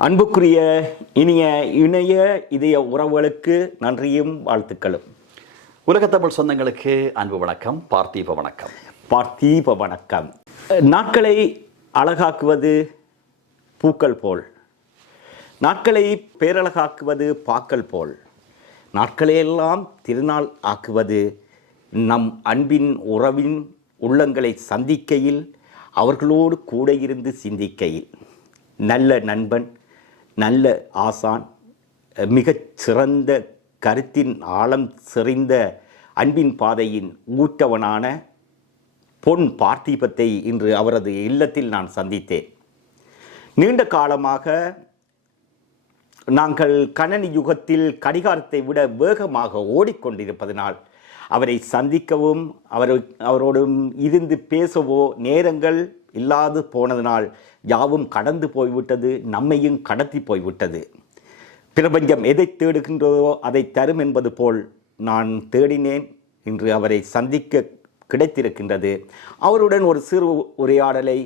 அன்புக்குரிய இனிய இணைய இதய உறவுகளுக்கு நன்றியும் வாழ்த்துக்களும். உலகத்தமிழ் சொந்தங்களுக்கு அன்பு வணக்கம், பார்த்திப வணக்கம். பார்த்திப வணக்கம். நாட்களை அழகாக்குவது பூக்கள் போல், நாட்களை பேரழகாக்குவது பாக்கள் போல், நாட்களையெல்லாம் திருநாள் ஆக்குவது நம் அன்பின் உறவின் உள்ளங்களை சந்திக்கையில், அவர்களோடு கூட இருந்து சிந்திக்கையில். நல்ல நண்பன், நல்ல ஆசான், மிகச் சிறந்த கருத்தின் ஆழம் செறிந்த அன்பின் பாதையின் ஊற்றவனான பொன் பார்த்திபத்தை இன்று அவரது இல்லத்தில் நான் சந்தித்தேன். நீண்ட காலமாக நாங்கள் கணனி யுகத்தில் கடிகாரத்தை விட வேகமாக ஓடிக்கொண்டிருப்பதனால் அவரை சந்திக்கவும் அவரோடும் இருந்து பேசவோ நேரங்கள் இல்லாது போனதனால் யாவும் கடந்து போய்விட்டது, நம்மையும் கடத்தி போய்விட்டது. பிரபஞ்சம் எதை தேடுகின்றதோ அதை தரும் என்பது போல் நான் தேடினேன். இன்று அவரை சந்திக்க கிடைத்திருக்கின்றது. அவருடன் ஒரு சிறு உரையாடலை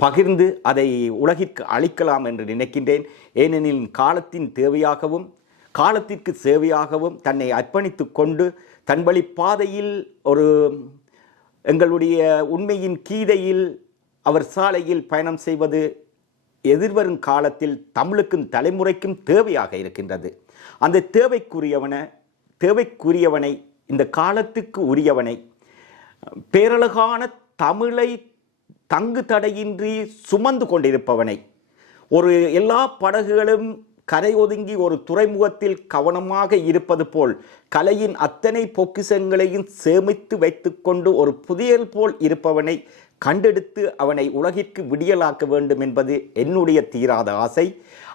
பகிர்ந்து அதை உலகிற்கு அளிக்கலாம் என்று நினைக்கின்றேன். ஏனெனில் காலத்தின் தேவையாகவும் காலத்திற்கு சேவையாகவும் தன்னை அர்ப்பணித்து கொண்டு தன் வழி பாதையில் ஒரு எங்களுடைய உண்மையின் கீதையில் அவர் சாலையில் பயணம் செய்வது எதிர்வரும் காலத்தில் தமிழுக்கும் தலைமுறைக்கும் தேவையாக இருக்கின்றது. அந்த தேவைக்குரியவனை இந்த காலத்துக்கு உரியவனை, பேரழகான தமிழை தங்கு தடையின்றி சுமந்து கொண்டிருப்பவனை, ஒரு எல்லா படகுகளும் கரை ஒதுங்கி ஒரு துறைமுகத்தில் கவனமாக இருப்பது போல் கலையின் அத்தனை பொக்கிஷங்களையும் சேமித்து வைத்து கொண்டு ஒரு புதையல் போல் இருப்பவனை கண்டெடுத்து அவனை உலகிற்கு விடியலாக்க வேண்டும் என்பது என்னுடைய தீராத ஆசை.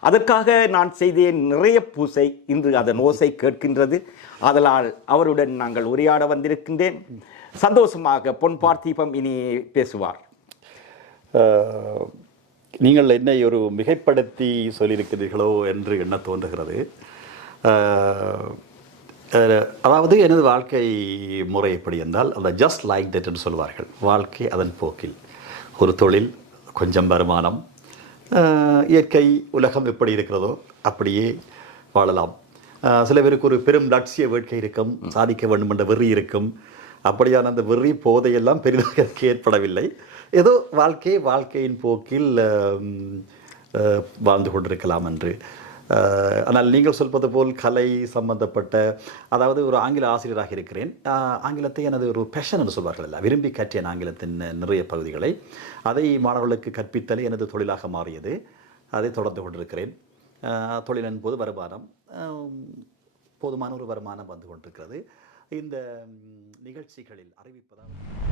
அதற்காக நான் செய்தேன் நிறைய பூசை. இன்று அதன் ஓசை கேட்கின்றது. அதனால் அவருடன் நாங்கள் உரையாட வந்திருக்கின்றேன். சந்தோஷமாக பொன் பார்த்திபம் இனி பேசுவார். நீங்கள் என்னை ஒரு மிகைப்படுத்தி சொல்லியிருக்கிறீர்களோ என்று எண்ண தோன்றுகிறது. அதாவது எனது வாழ்க்கை முறை எப்படி என்றால், அந்த ஜஸ்ட் லைக் தட் என்று சொல்வார்கள். வாழ்க்கை அதன் போக்கில், ஒரு தொழில், கொஞ்சம் வருமானம், இயற்கை உலகம் எப்படி இருக்கிறதோ அப்படியே வாழலாம். சில பேருக்கு ஒரு பெரும் லட்சிய வேட்கை இருக்கும், சாதிக்க வேண்டும் என்ற வெறி இருக்கும். அப்படியான அந்த வெறி போதையெல்லாம் பெரிதாக ஏற்படவில்லை. ஏதோ வாழ்க்கையின் போக்கில் வாழ்ந்து கொண்டிருக்கலாம் என்று. ஆனால் நீங்கள் சொல்வது போல் கலை சம்பந்தப்பட்ட, அதாவது ஒரு ஆங்கில ஆசிரியராக இருக்கிறேன். ஆங்கிலத்தை எனது ஒரு பேஷன் என்று சொல்வார்கள், இல்லை விரும்பி கற்றேன் ஆங்கிலத்தின் நிறைய பகுதிகளை. அதை மாணவர்களுக்கு கற்பித்தலே எனது தொழிலாக மாறியது. அதை தொடர்ந்து கொண்டிருக்கிறேன். தொழிலின் போது வருமானம், போதுமான ஒரு வருமானம் வந்து கொண்டிருக்கிறது. இந்த நிகழ்ச்சிகளில் அறிவிப்பதால்